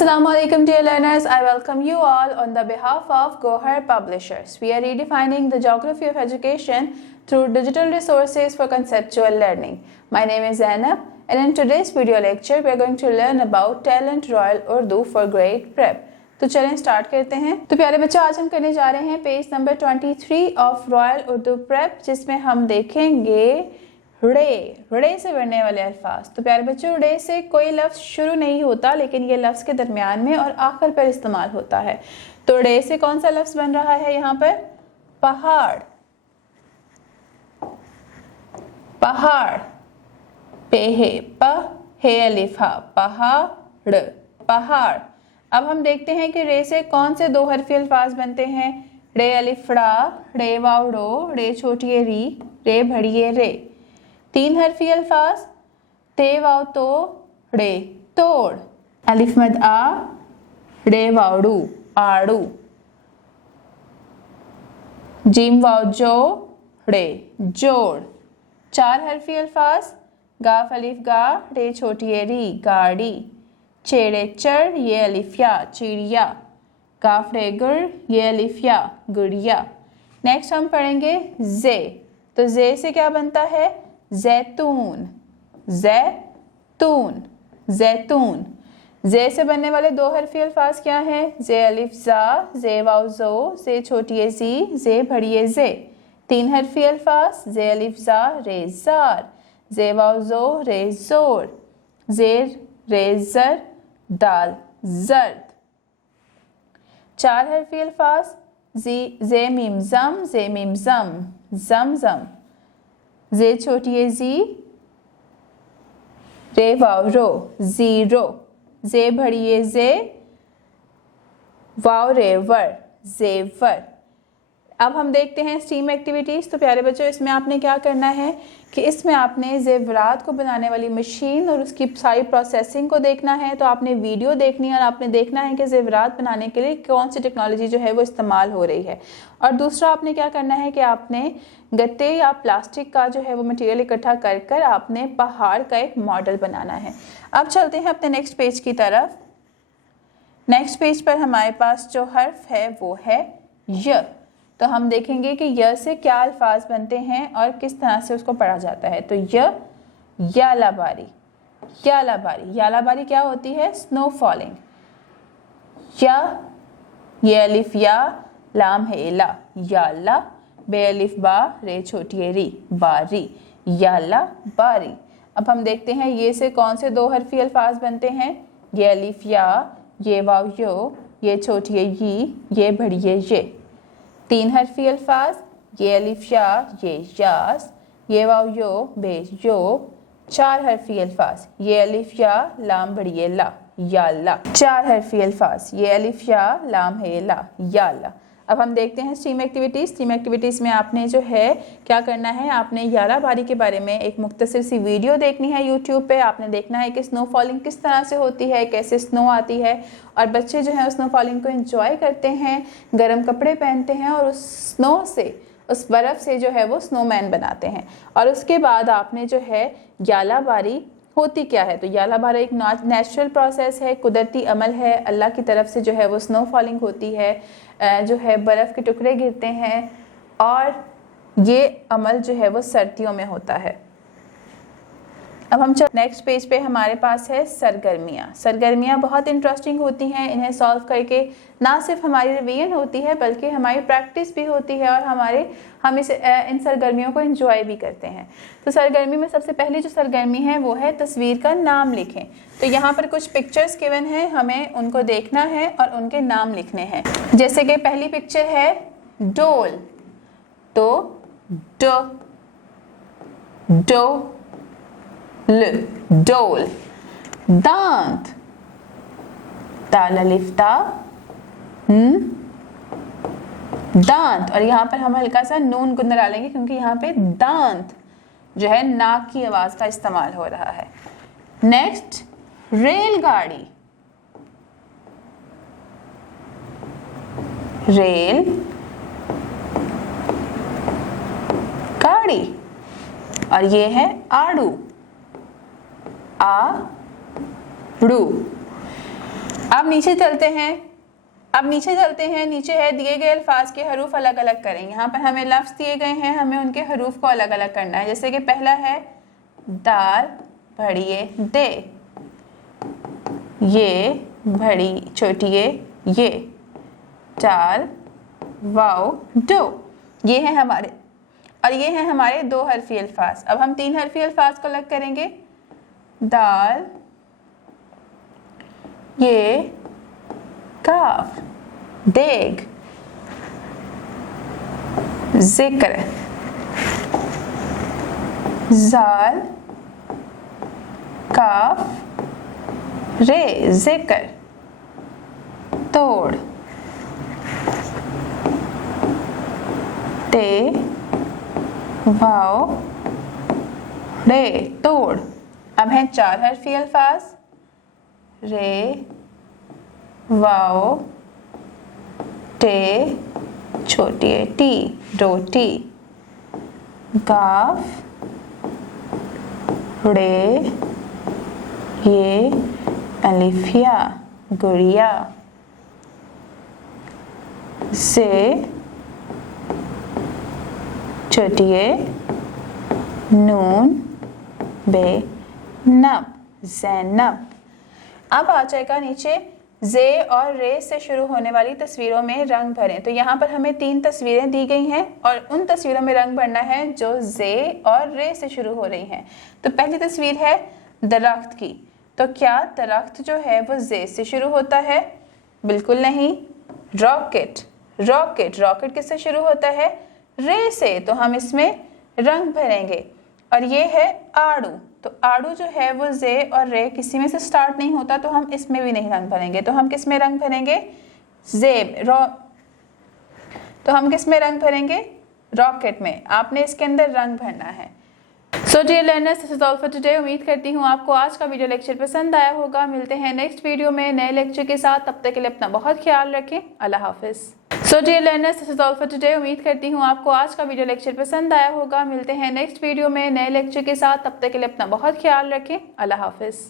Assalamualaikum dear learners, I welcome you all on the behalf of Gohar Publishers. We are redefining the geography of education through digital resources for conceptual learning. My name is Zainab and in today's video lecture we are going to learn about Talent Royal Urdu for Grade Prep. तो चलें start करते हैं। तो प्यारे बच्चों, आज हम करने जा रहे हैं page number 23 of royal Urdu prep, जिसमें हम देखेंगे रे से बनने वाले अल्फाज। तो प्यारे बच्चों, रे से कोई लफ्ज़ शुरू नहीं होता, लेकिन ये लफ्ज़ के दरमियान में और आखिर पर इस्तेमाल होता है। तो रे से कौन सा लफ्ज़ बन रहा है यहाँ पर? पहाड़। पहाड़, पे है, प है अलिफ हा, पहाड़, पहाड़। अब हम देखते हैं कि रे से कौन से दो हरफी अल्फाज बनते हैं। रे अलिफड़ा, रे वावड़ो, रे छोटी री, रे भड़िए रे। तीन हरफी अल्फाज, ते वाव तो, रे तोड़। अलिफ मद आ, रे वावड़ू, आड़ू। जीम वाव जो, रे जोड़। चार हरफी अल्फाज, गाफ अलिफ गा, रे छोटी री, गाड़ी। चेड़े चढ़, ये अलिफिया, चिड़िया। गाफ रे गुर, ये अलिफिया, गुड़िया। नेक्स्ट हम पढ़ेंगे जे। तो जे से क्या बनता है? जैतून, जैतून, जैतून। जे से बनने वाले दो हरफी अल्फाज क्या हैं? जे अलिफ जा, जे वाव जो, जे छोटी जी, जे भड़िए जे। तीन हरफी अल्फाज, जे अलिफ जा, रे जार, जे वाव जो, रे जोर, जेर, रे जर, दाल जर्द। चार हरफी अल्फाज, जी, जे मीम जम, जे मीम जम, जम जम। जे छोटी जी, रे वाव रो, जीरो। जे भड़िए जे, वाव रे वर, जेवर। अब हम देखते हैं स्टीम एक्टिविटीज़। तो प्यारे बच्चों, इसमें आपने क्या करना है कि इसमें आपने ज़ेवरात को बनाने वाली मशीन और उसकी सारी प्रोसेसिंग को देखना है। तो आपने वीडियो देखनी है और आपने देखना है कि ज़ेवरात बनाने के लिए कौन सी टेक्नोलॉजी जो है वो इस्तेमाल हो रही है। और दूसरा आपने क्या करना है कि आपने गत्ते या प्लास्टिक का जो है वो मटेरियल इकट्ठा कर कर आपने पहाड़ का एक मॉडल बनाना है। अब चलते हैं अपने नेक्स्ट पेज की तरफ। नेक्स्ट पेज पर हमारे पास जो हर्फ है वो है य। तो हम देखेंगे कि य से क्या अल्फाज बनते हैं और किस तरह से उसको पढ़ा जाता है। तो यालाबारी, यालाबारी। यालाबारी क्या होती है? Snow falling. या, ये अलिफ या, लाम है इला, याला। बे अलिफ बा, रे छोटी री, बारी, याला बारी। अब हम देखते हैं ये से कौन से दो हरफी अल्फाज बनते हैं। ये अलिफ या, ये वाव यो, ये छोटी ये भड़िए ये। तीन हरफी अल्फाज, ये अलिफ या, ये यास, ये वाव यो, बे यो। चार हरफी अल्फाज, ये अलिफ या, लाम बड़िए ला, याला। चार हरफी अल्फाज, ये अलिफ या, लाम है ला, याला। अब हम देखते हैं स्टीम एक्टिविटीज़। स्टीम एक्टिविटीज़ में आपने जो है क्या करना है, आपने यालाबारी के बारे में एक मुख्तसर सी वीडियो देखनी है यूट्यूब पे। आपने देखना है कि स्नो फॉलिंग किस तरह से होती है, कैसे स्नो आती है, और बच्चे जो है स्नो फॉलिंग को एंजॉय करते हैं, गर्म कपड़े पहनते हैं और उस स्नो से, उस बर्फ़ से जो है वो स्नोमैन बनाते हैं। और उसके बाद आपने जो है यालाबारी होती क्या है। तो यालाबारी एक नेचुरल प्रोसेस है, कुदरती अमल है। अल्लाह की तरफ से जो है वो स्नो फॉलिंग होती है, जो है बर्फ़ के टुकड़े गिरते हैं, और ये अमल जो है वो सर्दियों में होता है। अब हम नेक्स्ट पेज पे हमारे पास है सरगर्मियाँ। सरगर्मियाँ बहुत इंटरेस्टिंग होती हैं। इन्हें सॉल्व करके ना सिर्फ हमारी रिवीजन होती है बल्कि हमारी प्रैक्टिस भी होती है और हम इन सरगर्मियों को एंजॉय भी करते हैं। तो सरगर्मी में सबसे पहली जो सरगर्मी है वो है तस्वीर का नाम लिखें। तो यहाँ पर कुछ पिक्चर्स गिवन हैं, हमें उनको देखना है और उनके नाम लिखने हैं। जैसे कि पहली पिक्चर है डोल, तो डो ल, डोल। दांत, दाल अलिफ ता, दांत। और यहाँ पर हम हल्का सा नून गुन डालेंगे क्योंकि यहाँ पे दांत जो है नाक की आवाज का इस्तेमाल हो रहा है। नेक्स्ट रेलगाड़ी, रेल गाड़ी। और ये है आड़ू, आड़ू। अब नीचे चलते हैं। नीचे है दिए गए अल्फाज के हरूफ अलग अलग करें। यहाँ पर हमें लफ्ज़ दिए गए हैं, हमें उनके हरूफ को अलग अलग करना है। जैसे कि पहला है दाल भड़िए दे, ये भड़ी छोटिए ये, चाल वाओ डो, ये है हमारे, और ये हैं हमारे 2 हरफी अल्फाज। अब हम 3 हरफी अल्फाज को अलग करेंगे। दाल ये काफ देग, जिक्र जाल काफ रे जिक्र, तोड़ ते वाओ रे तोड़। अब हैं 4 हरफी अल्फाज। रे वाओ टे छोटी टी रोटी, गाफ रे ये अलिफिया गुड़िया, से छोटिए नून बे नब ज़ैनब। अब आ जाएगा नीचे जे और रे से शुरू होने वाली तस्वीरों में रंग भरें। तो यहाँ पर हमें 3 तस्वीरें दी गई हैं और उन तस्वीरों में रंग भरना है जो जे और रे से शुरू हो रही हैं। तो पहली तस्वीर है दरख्त की। तो क्या दरख्त जो है वो जे से शुरू होता है? बिल्कुल नहीं। रॉकेट किससे शुरू होता है? रे से। तो हम इसमें रंग भरेंगे। और ये है आड़ू। तो आड़ू जो है वो जे और रे किसी में से स्टार्ट नहीं होता, तो हम इसमें भी नहीं रंग भरेंगे। तो हम किस में रंग भरेंगे? तो हम किस में रंग भरेंगे? रॉकेट में। आपने इसके अंदर रंग भरना है। So dear learners, this is all for today. उम्मीद करती हूँ आपको आज का वीडियो लेक्चर पसंद आया होगा। मिलते हैं नेक्स्ट वीडियो में नए लेक्चर के साथ। तब तक के लिए अपना बहुत ख्याल रखें। अल्लाह हाफिज। So dear learners, this is all for today. उम्मीद करती हूँ आपको आज का वीडियो लेक्चर पसंद आया होगा। मिलते हैं नेक्स्ट वीडियो में नए लेक्चर के साथ। तब तक के लिए अपना बहुत ख्याल रखें। अल्लाह हाफिज।